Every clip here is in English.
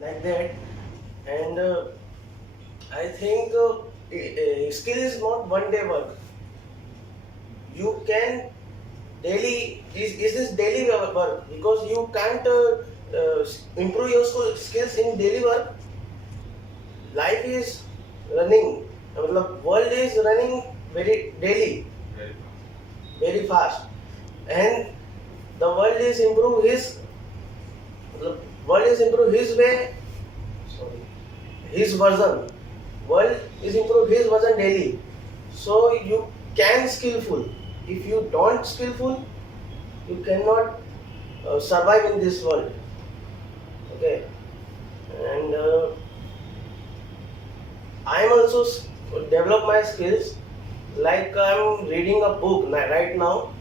like that. And I think skill is not one day work. You can daily is this daily work, because you can't improve your skills in daily work. Life is running, मतलब world is running very daily, very fast, and the world is improve his, मतलब world is improve his way, sorry, his version. World is improve his version daily. So you can skillful. If you don't skillful, you cannot survive in this world. Okay. And I am also develop my skills. Like I'm reading a book right now,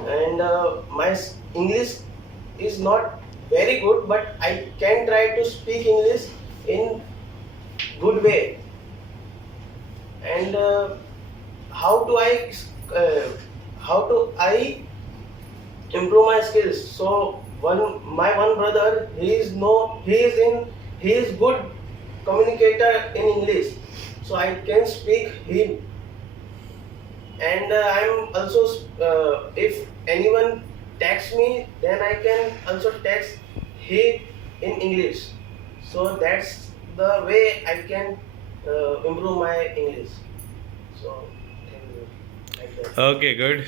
and my English is not very good, but I can try to speak English in good way. And how do I uh, how do I improve my skills? So one brother, he is good communicator in English, so I can speak him. And I'm also if anyone texts me, then I can also text he in English. So that's the way I can improve my English. So like that. Okay, good.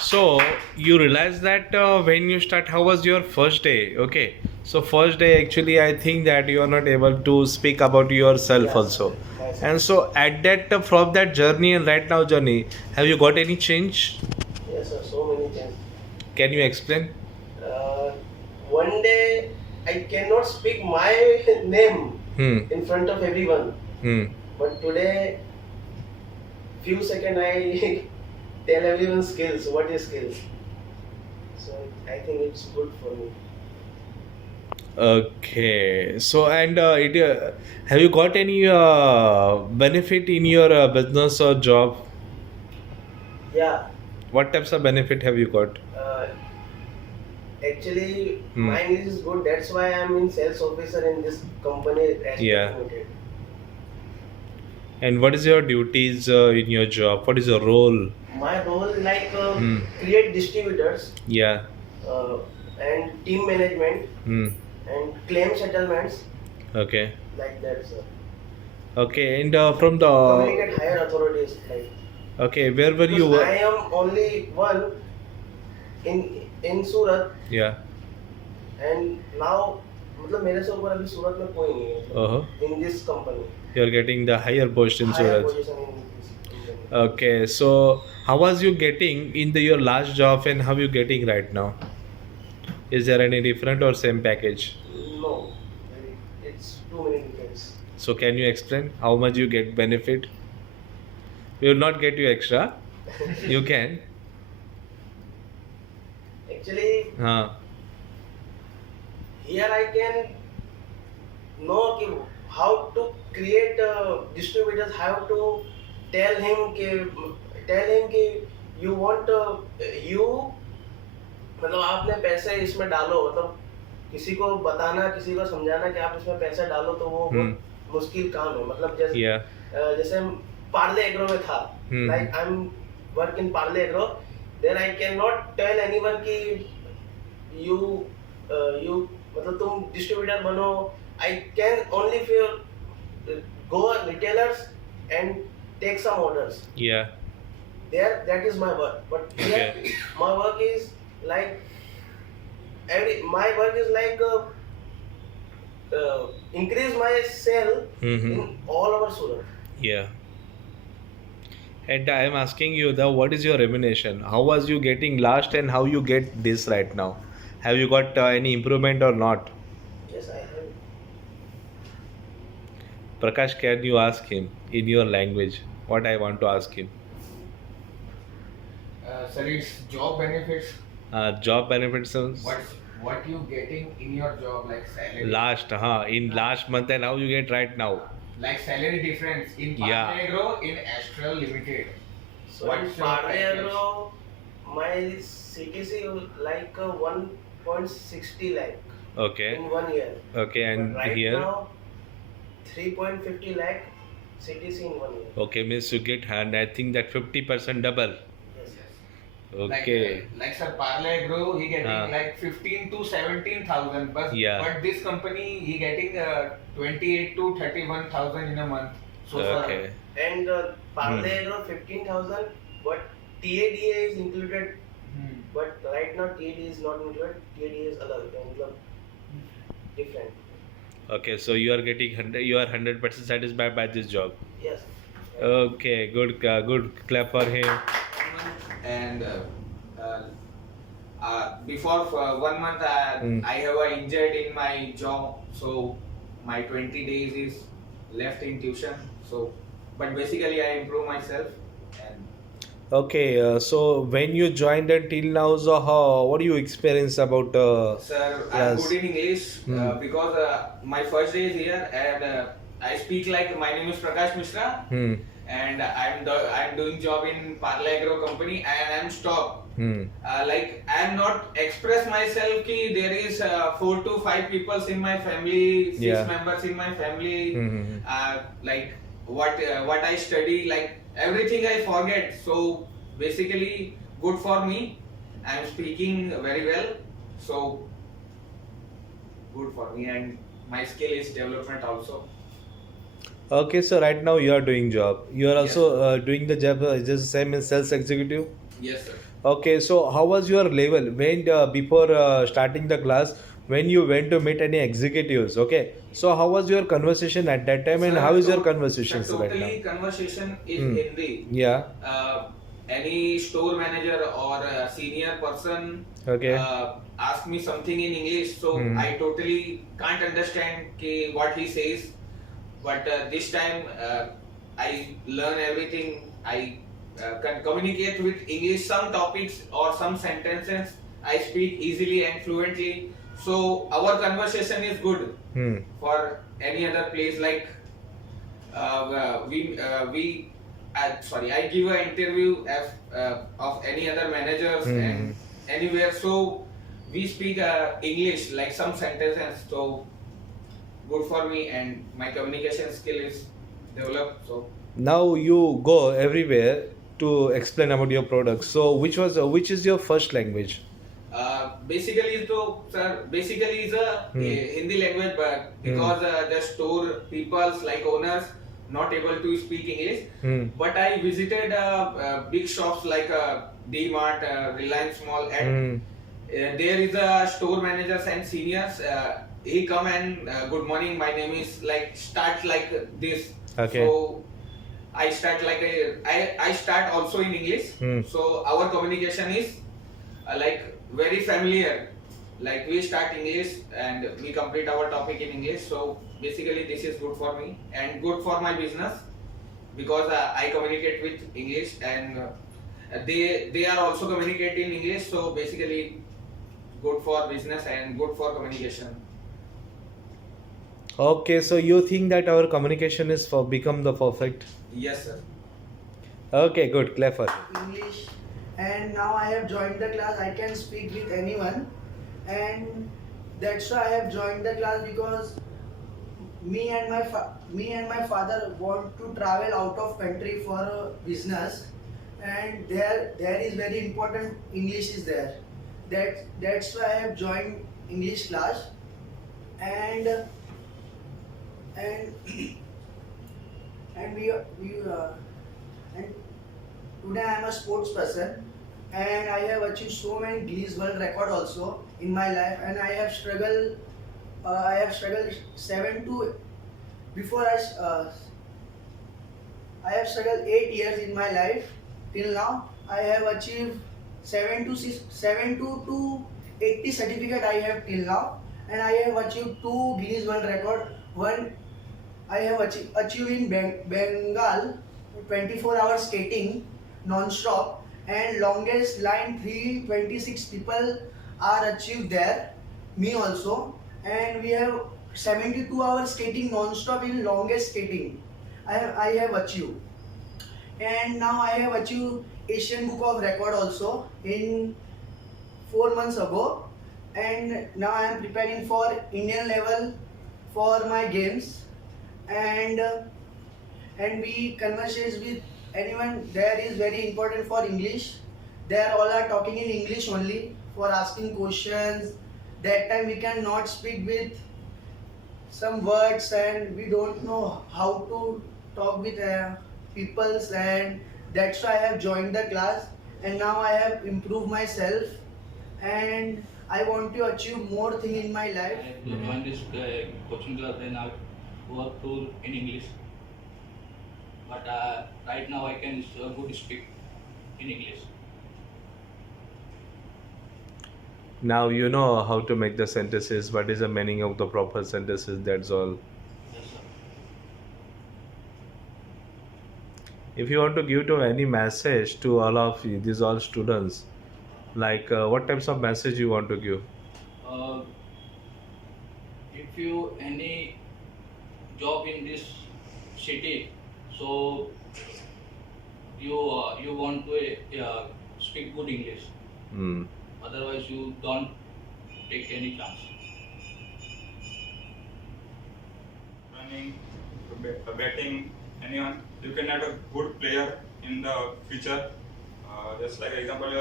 So you realize that when you start, how was your first day? Okay. So first day, actually, I think that you are not able to speak about yourself Yeah, also. nice. And so at that from that journey and right now journey, have you got any change? Yes, sir, so many things. Can you explain? Uh, One day I cannot speak my name Hmm. in front of everyone, Hmm. but today, few seconds I tell everyone skills. What is skills? So I think it's good for me. Okay. So and have you got any benefit in your business or job? Yeah. What types of benefit have you got? Uh, Actually, Hmm. my English is good. That's why I'm in sales officer in this company as Yeah. Limited. And what is your duties in your job? What is your role? My role like Hmm. create distributors Yeah. uh, and team management Hmm. and claim settlements, Okay. like that, sir. Okay. And from the Communicate higher authorities, like, okay, where were you? because I am only one in Surat, Yeah. and now मतलब मेरे से ऊपर अभी सूरत में कोई नहीं है Uh-huh. in this company, You're getting the higher post in higher Surat. position in this company. Okay. So how was you getting in the your last job and how you getting right now? Is there any different or same package? No, it's too many difference. So can you explain how much you get benefit? We will not get you extra. You can. Actually, here I can know how to create distributors, how to tell him कि you want you, मतलब आपने पैसे इसमें डालो, मतलब किसी को बताना, किसी को समझाना कि आप इसमें पैसे डालो, तो वो बहुत मुश्किल काम है. मतलब जैसे पार्ले एग्रो में था, like I am work in Parle Agro, there I can not tell anyone कि यू मतलब तुम डिस्ट्रीब्यूटर बनो. I can only go retailers and take some orders. Yeah. There, that is my work. But here, Okay. my work is like my work is like increase my sale Mm-hmm. in all over Surat. Yeah. And I am asking you the what is your remuneration? How was you getting last and how you get this right now? Have you got any improvement or not? Yes, I have. Prakash, can you ask him in your language what I want to ask him? Sir, it's job benefits. Job benefits What you getting in your job, like salary? last, in last month and how you get right now? Like salary difference in Yeah. Agro, in Astral Limited. So in What's your Parle package? Agro, my CTC like 1.60 lakh. Okay. in 1 year. Okay, and But right here. now, 3.50 lakh CTC in 1 year. Okay, means you get hand. I think that 50% double. Yes. Yes. Okay. Like sir, Parlay Grow, he getting Ah. like 15 to 17,000, Yeah. but this company he getting 28 to 31,000 in a month. So Okay. And Parlay Agro 15,000, but TADA is included. But right now TADA is not included. TADA is different. Okay, so you are getting 100. You are 100% satisfied by this job. Yes. Okay, good clap for him. and before 1 month Hmm. I have injured in my jaw, so my 20 days is left in tuition. So, but basically I improve myself. And Okay, so when you joined until now, so what do you experience about? sir, I'm Yes. good in English because my first day is here, and I speak like my name is Prakash Mishra, Hmm. and I'm doing job in Parla Agro company, and I'm stopped. Hmm. Like I'm not express myself ki there is 4 to 5 people in my family, 6 Yeah. members in my family. Hmm. Like what I study, like everything I forget. So basically, good for me. I'm speaking very well, so good for me, and my skill is development also. Okay, so right now you are doing job. You are Yes. also doing the job just same as sales executive. Yes, sir. Okay, so how was your level when before starting the class when you went to meet any executives? Okay, so how was your conversation at that time and Sir, how is your sir, conversations right totally now? conversation is Hmm. Hindi. Yeah. Any store manager or senior person Okay. ask me something in English, so I totally can't understand what he says. But this time I learn everything. I can communicate with English. Some topics or some sentences I speak easily and fluently. So our conversation is good for any other place. Like we sorry, I give an interview of any other managers and anywhere. So we speak English like some sentences. So good for me, and my communication skill is developed. So Now you go everywhere to explain about your products. So which is your first language? basically, so sir, basically is a Hindi language, but because the store peoples like owners not able to speak English. But I visited big shops like D-Mart, Reliance Mall, and there is a store managers and seniors. He come and good morning. My name is like start like this. Okay. So I start like I start also in English. So our communication is like very familiar. Like we start English and we complete our topic in English. So basically this is good for me and good for my business because I communicate with English, and they are also communicating in English. So basically good for business and good for communication. Okay, so you think that our communication is for become the perfect? Yes, sir. Okay, good, clever. English, and now I have joined the class. I can speak with anyone, and that's why I have joined the class because me and my father want to travel out of country for business, and there is very important English is there. That's why I have joined English class, and and and and today I am a sports person, and I have achieved so many Guinness World Record also in my life, and I have struggled. I have struggled 7 to before I have struggled 8 years in my life till now. I have achieved 7 to 80 certificate I have till now, and I have achieved 2 Guinness World Record. One I have achieved in Bengal 24 hours skating non-stop, and longest line 326 people are achieved there, me also, and we have 72 hours skating non-stop in longest skating I have achieved, and now I have achieved Asian Book of Record also in 4 months ago, and now I am preparing for Indian level for my games, and we conversations with anyone there is very important for English. They are all are talking in English only for asking questions. That time we cannot speak with some words and we don't know how to talk with peoples, and that's why I have joined the class, and now I have improved myself, and I want to achieve more thing in my life. I have joined this coaching class, then I work to in English. But right now I can good speak in English. Now you know how to make the sentences. What is the meaning of the proper sentences? That's all. Yes, sir. If you want to give to any message to all of you, these all students, like what types of message you want to give? Uh, if you any job in this city, so you want to speak good English. Hmm. Otherwise, you don't take any chance. Running, betting, anyone, you can have a good player in the future. Just like example, you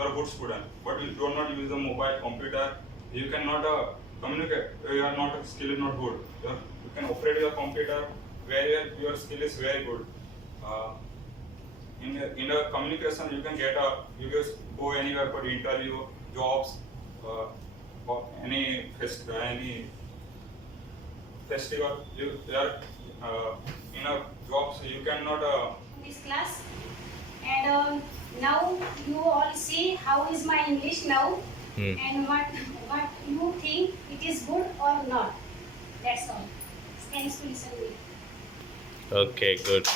are a good student, but you do not use the mobile computer. You cannot communicate. Your not skill is not good. You can operate your computer where your skill is very good. In the communication, you can get you just go anywhere for interview, jobs, or any festival. You are in a job, so you cannot. This class, and now you all see how is my English now, and what you think it is good or not. That's all. Thanks to listen me. Okay, good.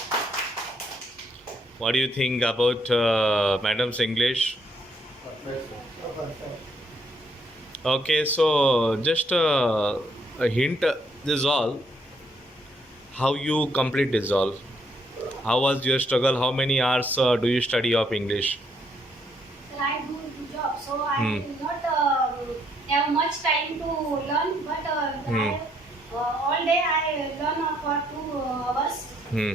What do you think about Madam's English? Okay, so just a hint. This is all. How you complete this all? How was your struggle? How many hours do you study of English? So I do job, so I Hmm. not have much time to learn, but all day I learn for 2 hours. Hmm.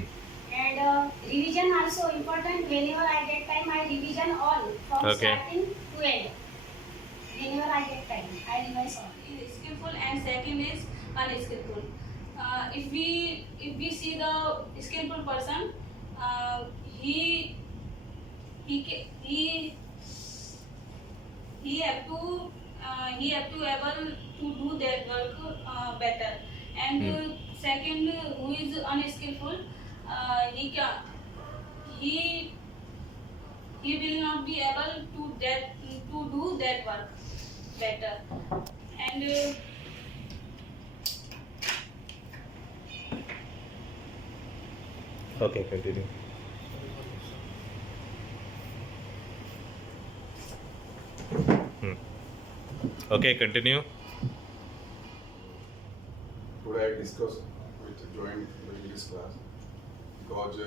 And revision also important. Whenever I get time, I revision all from Okay. starting to end. Whenever I get time, I revise all. Is skillful and second is unskillful. If we see the skillful person, he have to able to do that work better. And second, who is unskillful, he will not be able to do that work better. And Okay, continue. Okay, continue. Today I discussed with join the English class because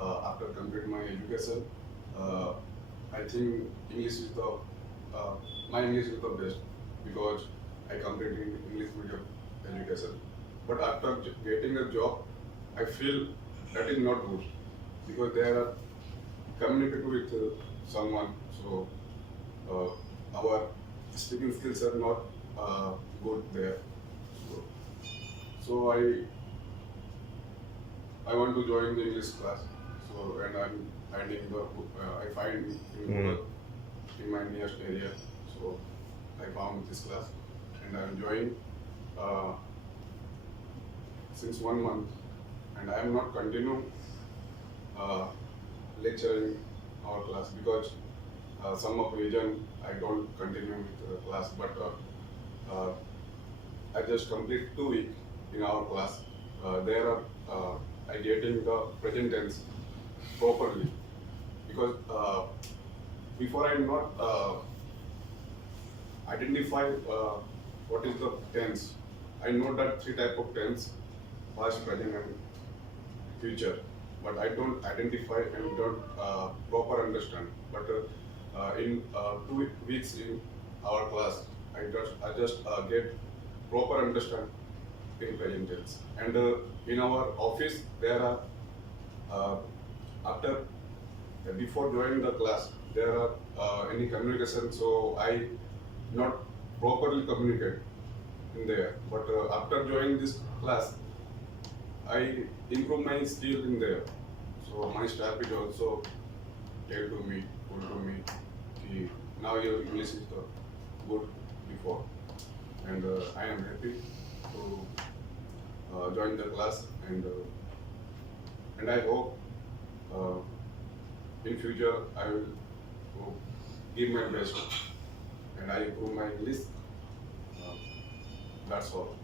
after completing my education, I think English is the my English is the best because I completed English medium education. But after getting a job, I feel that is not good because they are communicating with someone, so our speaking skills are not good there. So I want to join the English class. So and I'm finding the I find in Google in my nearest area. So I found this class and I'm joining since 1 month, and I am not continuing lecturing our class because some of reason I don't continue with the class, but I just complete 2 weeks in our class. There are I getting the present tense properly because before I not identify what is the tense. I know that 3 type of tense: past, present, and future. But I don't identify and don't proper understand. But in 2 weeks in our class, I just get proper understand in presentations. And in our office, there are after before joining the class, there are any communication, so I not properly communicate in there. But after joining this class, I improve my skill in there. So my staff is also tell to me, told to me, कि now your English is the good before, and I am happy to join the class, and I hope in future I will give my best and I improve my English. That's all.